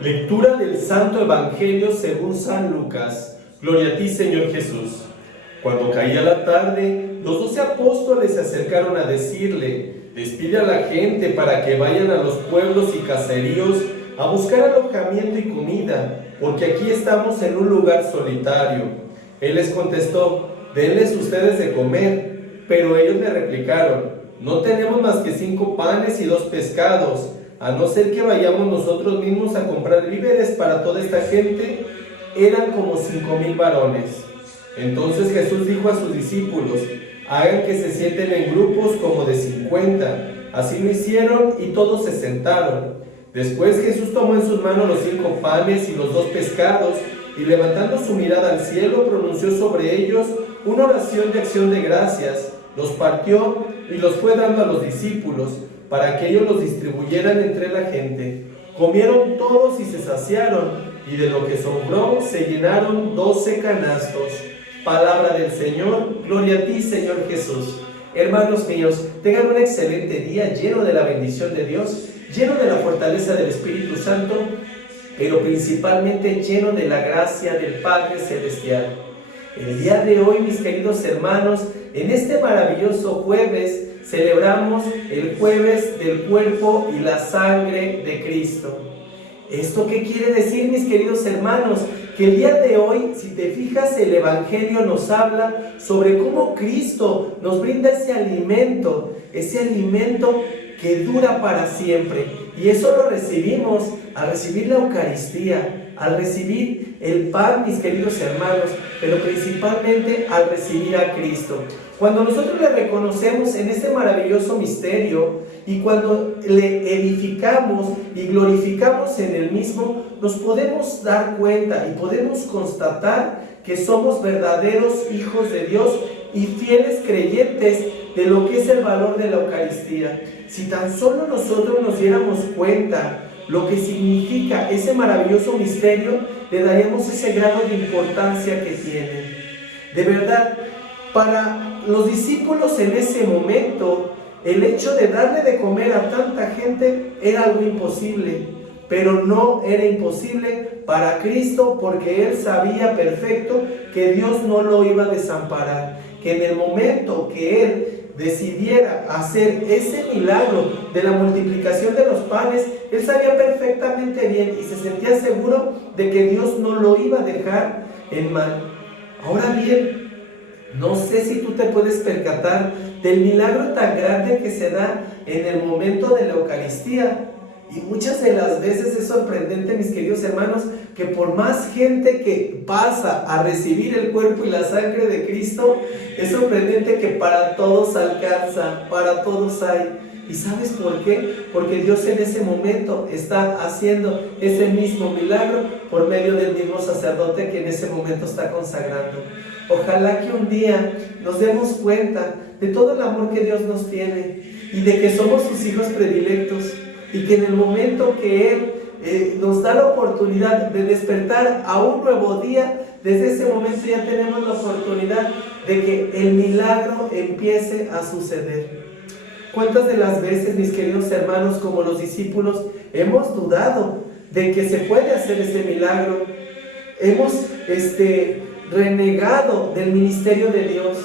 Lectura del Santo Evangelio según San Lucas. Gloria a ti, Señor Jesús. Cuando caía la tarde, los 12 apóstoles se acercaron a decirle: despide a la gente para que vayan a los pueblos y caseríos a buscar alojamiento y comida, porque aquí estamos en un lugar solitario. Él les contestó: denles ustedes de comer. Pero ellos le replicaron: no tenemos más que 5 panes y 2 pescados. A no ser que vayamos nosotros mismos a comprar víveres para toda esta gente. Eran como 5,000 varones. Entonces Jesús dijo a sus discípulos: hagan que se sienten en grupos como de 50. Así lo hicieron y todos se sentaron. Después Jesús tomó en sus manos los 5 panes y los 2 pescados, y levantando su mirada al cielo, pronunció sobre ellos una oración de acción de gracias, los partió y los fue dando a los discípulos, para que ellos los distribuyeran entre la gente. Comieron todos y se saciaron, y de lo que sobró se llenaron 12 canastos. Palabra del Señor. Gloria a ti, Señor Jesús. Hermanos míos, tengan un excelente día lleno de la bendición de Dios, lleno de la fortaleza del Espíritu Santo, pero principalmente lleno de la gracia del Padre Celestial. El día de hoy, mis queridos hermanos, en este maravilloso jueves, celebramos el jueves del cuerpo y la sangre de Cristo. ¿Esto qué quiere decir, mis queridos hermanos? Que el día de hoy, si te fijas, el Evangelio nos habla sobre cómo Cristo nos brinda ese alimento que dura para siempre. Y eso lo recibimos al recibir la Eucaristía, al recibir el pan, mis queridos hermanos, pero principalmente al recibir a Cristo. Cuando nosotros le reconocemos en este maravilloso misterio y cuando le edificamos y glorificamos en el mismo, nos podemos dar cuenta y podemos constatar que somos verdaderos hijos de Dios y fieles creyentes de lo que es el valor de la Eucaristía. Si tan solo nosotros nos diéramos cuenta lo que significa ese maravilloso misterio, le daríamos ese grado de importancia que tiene. De verdad, para los discípulos en ese momento, el hecho de darle de comer a tanta gente era algo imposible, pero no era imposible para Cristo, porque Él sabía perfecto que Dios no lo iba a desamparar, que en el momento que Él decidiera hacer ese milagro de la multiplicación de los panes, Él sabía perfectamente bien y se sentía seguro de que Dios no lo iba a dejar en mal. Ahora bien, no sé si tú te puedes percatar del milagro tan grande que se da en el momento de la Eucaristía. Y muchas de las veces es sorprendente, mis queridos hermanos, que por más gente que pasa a recibir el cuerpo y la sangre de Cristo, es sorprendente que para todos alcanza, para todos hay. ¿Y sabes por qué? Porque Dios en ese momento está haciendo ese mismo milagro por medio del mismo sacerdote que en ese momento está consagrando. Ojalá que un día nos demos cuenta de todo el amor que Dios nos tiene y de que somos sus hijos predilectos, y que en el momento que Él nos da la oportunidad de despertar a un nuevo día, desde ese momento ya tenemos la oportunidad de que el milagro empiece a suceder. ¿Cuántas de las veces, mis queridos hermanos, como los discípulos, hemos dudado de que se puede hacer ese milagro? Hemos renegado del ministerio de Dios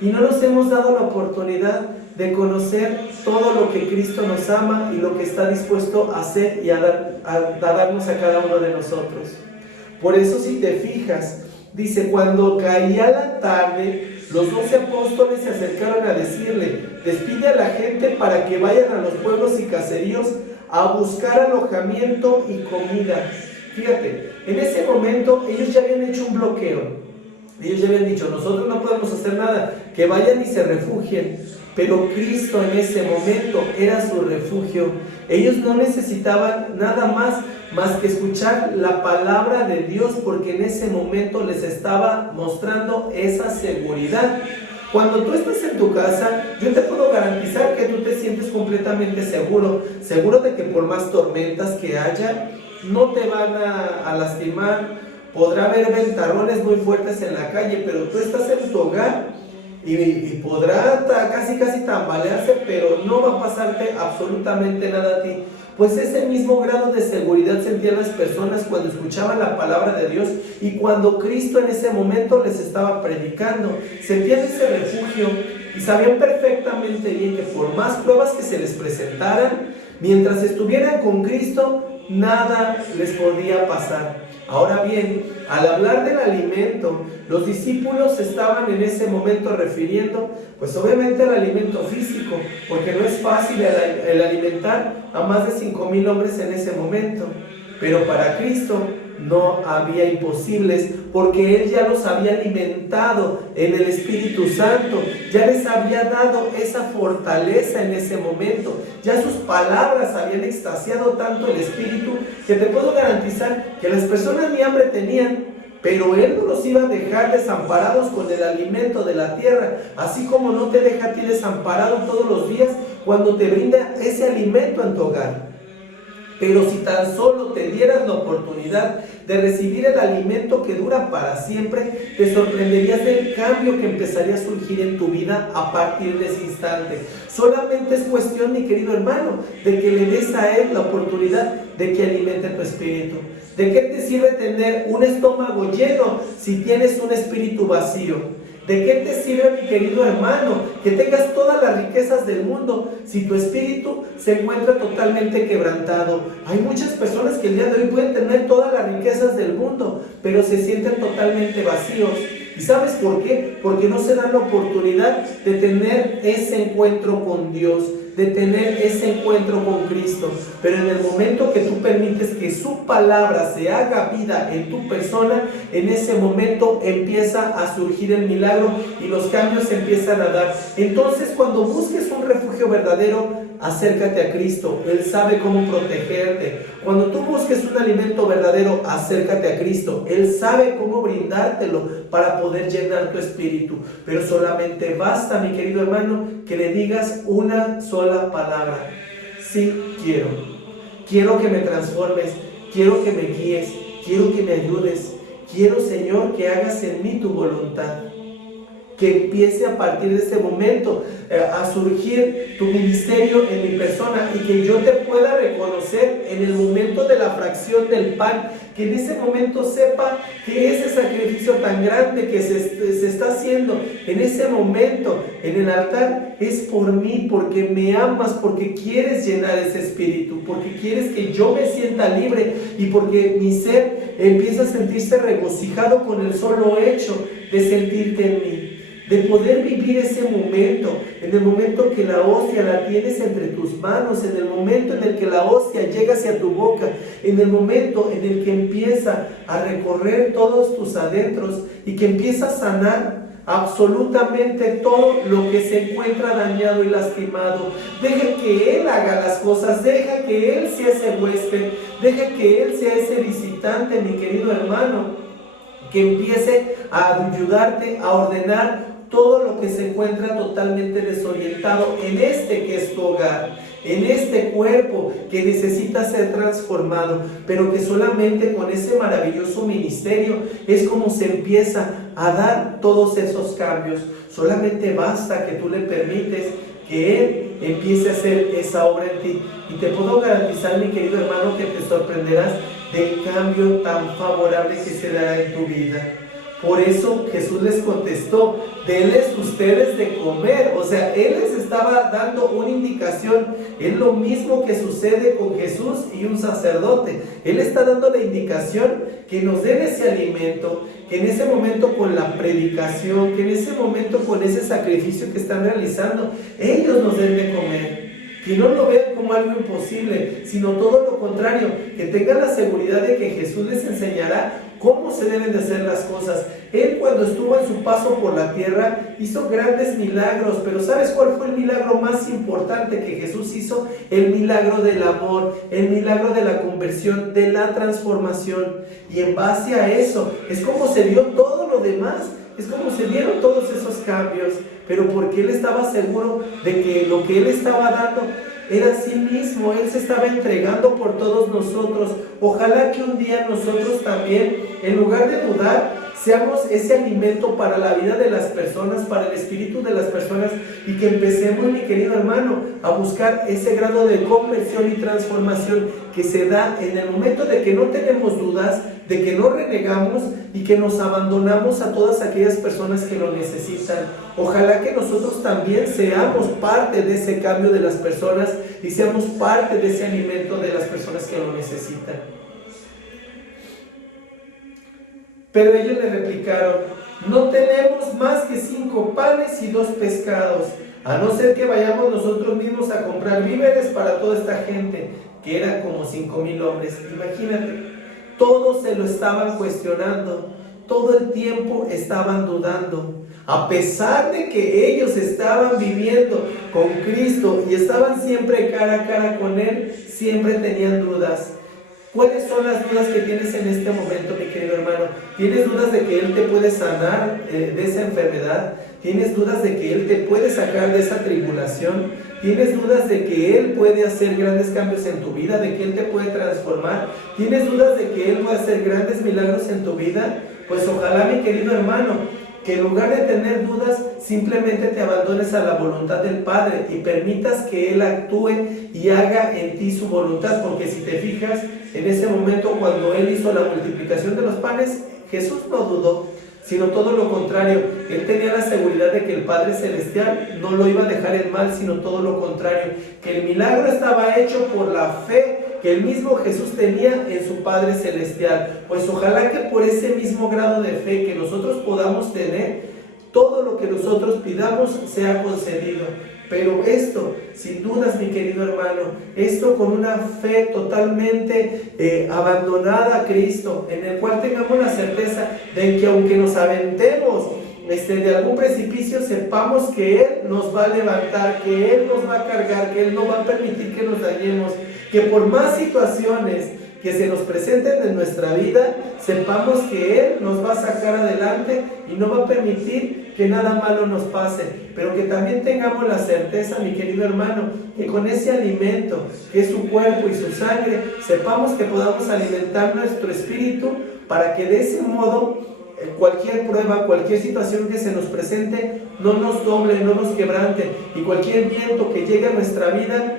y no nos hemos dado la oportunidad de conocer todo lo que Cristo nos ama y lo que está dispuesto a hacer y a darnos a cada uno de nosotros. Por eso, si te fijas, dice: cuando caía la tarde, los 12 apóstoles se acercaron a decirle: despide a la gente para que vayan a los pueblos y caseríos a buscar alojamiento y comida. Fíjate, en ese momento ellos ya habían hecho un bloqueo. Ellos ya habían dicho: nosotros no podemos hacer nada, que vayan y se refugien. Pero Cristo en ese momento era su refugio. Ellos no necesitaban nada más que escuchar la palabra de Dios, porque en ese momento les estaba mostrando esa seguridad. Cuando tú estás en tu casa, yo te puedo garantizar que tú te sientes completamente seguro de que por más tormentas que haya, no te van a lastimar. Podrá haber ventarrones muy fuertes en la calle, pero tú estás en tu hogar y podrá casi tambalearse, pero no va a pasarte absolutamente nada a ti, Pues ese mismo grado de seguridad sentían las personas cuando escuchaban la palabra de Dios y cuando Cristo en ese momento les estaba predicando. Sentían ese refugio y sabían perfectamente bien que por más pruebas que se les presentaran, mientras estuvieran con Cristo, nada les podía pasar. Ahora bien, al hablar del alimento, los discípulos estaban en ese momento refiriendo, pues obviamente al alimento físico, porque no es fácil el alimentar a más de 5,000 hombres en ese momento. Pero para Cristo no había imposibles, porque Él ya los había alimentado en el Espíritu Santo, ya les había dado esa fortaleza en ese momento, ya sus palabras habían extasiado tanto el Espíritu, que te puedo garantizar que las personas ni hambre tenían, pero Él no los iba a dejar desamparados con el alimento de la tierra, así como no te deja a ti desamparado todos los días cuando te brinda ese alimento en tu hogar. Pero si tan solo te dieras la oportunidad de recibir el alimento que dura para siempre, te sorprenderías del cambio que empezaría a surgir en tu vida a partir de ese instante. Solamente es cuestión, mi querido hermano, de que le des a Él la oportunidad de que alimente tu espíritu. ¿De qué te sirve tener un estómago lleno si tienes un espíritu vacío? ¿De qué te sirve, mi querido hermano, que tengas todas las riquezas del mundo si tu espíritu se encuentra totalmente quebrantado? Hay muchas personas que el día de hoy pueden tener todas las riquezas del mundo, pero se sienten totalmente vacíos. ¿Y sabes por qué? Porque no se dan la oportunidad de tener ese encuentro con Dios, de tener ese encuentro con Cristo. Pero en el momento que tú permites que su palabra se haga vida en tu persona, en ese momento empieza a surgir el milagro y los cambios se empiezan a dar. Entonces, cuando busques un refugio verdadero, acércate a Cristo. Él sabe cómo protegerte. Cuando tú busques un alimento verdadero, acércate a Cristo. Él sabe cómo brindártelo para poder llenar tu espíritu. Pero solamente basta, mi querido hermano, que le digas una sola palabra: sí quiero. Quiero que me transformes, quiero que me guíes, quiero que me ayudes. Quiero, Señor, que hagas en mí tu voluntad. Que empiece a partir de ese momento a surgir tu ministerio en mi persona y que yo te pueda reconocer en el momento de la fracción del pan, que en ese momento sepa que ese sacrificio tan grande que se está haciendo en ese momento en el altar es por mí, porque me amas, porque quieres llenar ese espíritu, porque quieres que yo me sienta libre y porque mi ser empieza a sentirse regocijado con el solo hecho de sentirte en mí. De poder vivir ese momento, en el momento que la hostia la tienes entre tus manos, en el momento en el que la hostia llega hacia tu boca, en el momento en el que empieza a recorrer todos tus adentros y que empieza a sanar absolutamente todo lo que se encuentra dañado y lastimado. Deja que Él haga las cosas, deja que Él sea ese huésped, deja que Él sea ese visitante, mi querido hermano, que empiece a ayudarte a ordenar todo lo que se encuentra totalmente desorientado en este que es tu hogar, en este cuerpo que necesita ser transformado, pero que solamente con ese maravilloso ministerio es como se empieza a dar todos esos cambios. Solamente basta que tú le permites que Él empiece a hacer esa obra en ti. Y te puedo garantizar, mi querido hermano, que te sorprenderás del cambio tan favorable que se dará en tu vida. Por eso Jesús les contestó: denles ustedes de comer. O sea, Él les estaba dando una indicación. Es lo mismo que sucede con Jesús y un sacerdote. Él está dando la indicación que nos den ese alimento, que en ese momento con la predicación, que en ese momento con ese sacrificio que están realizando, ellos nos den de comer. Que no lo vean como algo imposible, sino todo lo contrario, que tengan la seguridad de que Jesús les enseñará cómo se deben de hacer las cosas. Él, cuando estuvo en su paso por la tierra, hizo grandes milagros, pero ¿sabes cuál fue el milagro más importante que Jesús hizo? El milagro del amor, el milagro de la conversión, de la transformación. Y en base a eso, es como se dio todo lo demás. Es como se dieron todos esos cambios, pero porque Él estaba seguro de que lo que Él estaba dando era sí mismo. Él se estaba entregando por todos nosotros. Ojalá que un día nosotros también, en lugar de dudar, seamos ese alimento para la vida de las personas, para el espíritu de las personas, y que empecemos, mi querido hermano, a buscar ese grado de conversión y transformación que se da en el momento de que no tenemos dudas, de que no renegamos y que nos abandonamos a todas aquellas personas que lo necesitan. Ojalá que nosotros también seamos parte de ese cambio de las personas y seamos parte de ese alimento de las personas que lo necesitan. Pero ellos le replicaron: no tenemos más que 5 panes y 2 pescados, a no ser que vayamos nosotros mismos a comprar víveres para toda esta gente, que eran como 5,000 hombres. Imagínate, todos se lo estaban cuestionando, todo el tiempo estaban dudando. A pesar de que ellos estaban viviendo con Cristo y estaban siempre cara a cara con Él, siempre tenían dudas. ¿Cuáles son las dudas que tienes en este momento, mi querido hermano? ¿Tienes dudas de que Él te puede sanar de esa enfermedad? ¿Tienes dudas de que Él te puede sacar de esa tribulación? ¿Tienes dudas de que Él puede hacer grandes cambios en tu vida? ¿De que Él te puede transformar? ¿Tienes dudas de que Él puede hacer grandes milagros en tu vida? Pues ojalá, mi querido hermano, que en lugar de tener dudas, simplemente te abandones a la voluntad del Padre y permitas que Él actúe y haga en ti su voluntad. Porque si te fijas, en ese momento cuando Él hizo la multiplicación de los panes, Jesús no dudó, sino todo lo contrario. Él tenía la seguridad de que el Padre Celestial no lo iba a dejar en mal, sino todo lo contrario, que el milagro estaba hecho por la fe que el mismo Jesús tenía en su Padre Celestial. Pues ojalá que por ese mismo grado de fe que nosotros podamos tener, todo lo que nosotros pidamos sea concedido. Pero esto, sin dudas, mi querido hermano, esto con una fe totalmente abandonada a Cristo, en el cual tengamos la certeza de que aunque nos aventemos de algún precipicio, sepamos que Él nos va a levantar, que Él nos va a cargar, que Él no va a permitir que nos dañemos, que por más situaciones que se nos presenten en nuestra vida, sepamos que Él nos va a sacar adelante y no va a permitir que nada malo nos pase. Pero que también tengamos la certeza, mi querido hermano, que con ese alimento, que es su cuerpo y su sangre, sepamos que podamos alimentar nuestro espíritu para que de ese modo cualquier prueba, cualquier situación que se nos presente, no nos doble, no nos quebrante, y cualquier viento que llegue a nuestra vida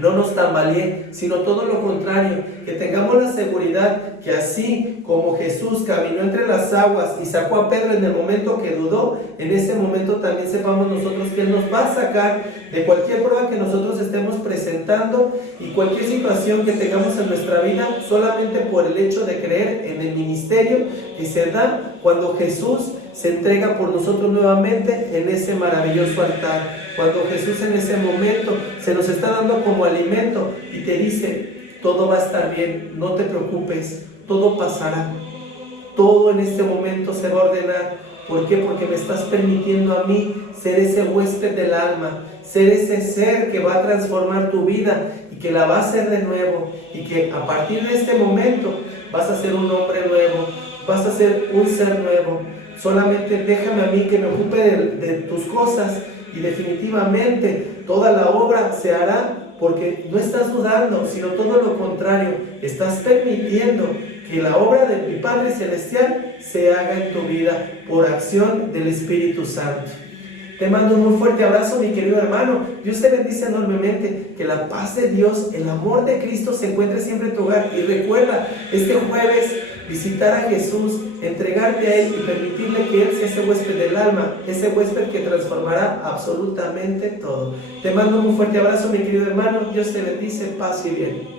no nos tambalee, sino todo lo contrario, que tengamos la seguridad que así como Jesús caminó entre las aguas y sacó a Pedro en el momento que dudó, en ese momento también sepamos nosotros que Él nos va a sacar de cualquier prueba que nosotros estemos presentando y cualquier situación que tengamos en nuestra vida, solamente por el hecho de creer en el ministerio que se da cuando Jesús se entrega por nosotros nuevamente en ese maravilloso altar. Cuando Jesús en ese momento se nos está dando como alimento y te dice: todo va a estar bien, no te preocupes, todo pasará, todo en este momento se va a ordenar. ¿Por qué? Porque me estás permitiendo a mí ser ese huésped del alma, ser ese ser que va a transformar tu vida y que la va a hacer de nuevo, y que a partir de este momento vas a ser un hombre nuevo, vas a ser un ser nuevo. Solamente déjame a mí que me ocupe de tus cosas, y definitivamente toda la obra se hará, porque no estás dudando, sino todo lo contrario, estás permitiendo que la obra de mi Padre Celestial se haga en tu vida por acción del Espíritu Santo. Te mando un muy fuerte abrazo, mi querido hermano. Dios te bendice enormemente. Que la paz de Dios, el amor de Cristo se encuentre siempre en tu hogar. Y recuerda, este jueves, visitar a Jesús, entregarte a Él y permitirle que Él sea ese huésped del alma, ese huésped que transformará absolutamente todo. Te mando un muy fuerte abrazo, mi querido hermano. Dios te bendice, paz y bien.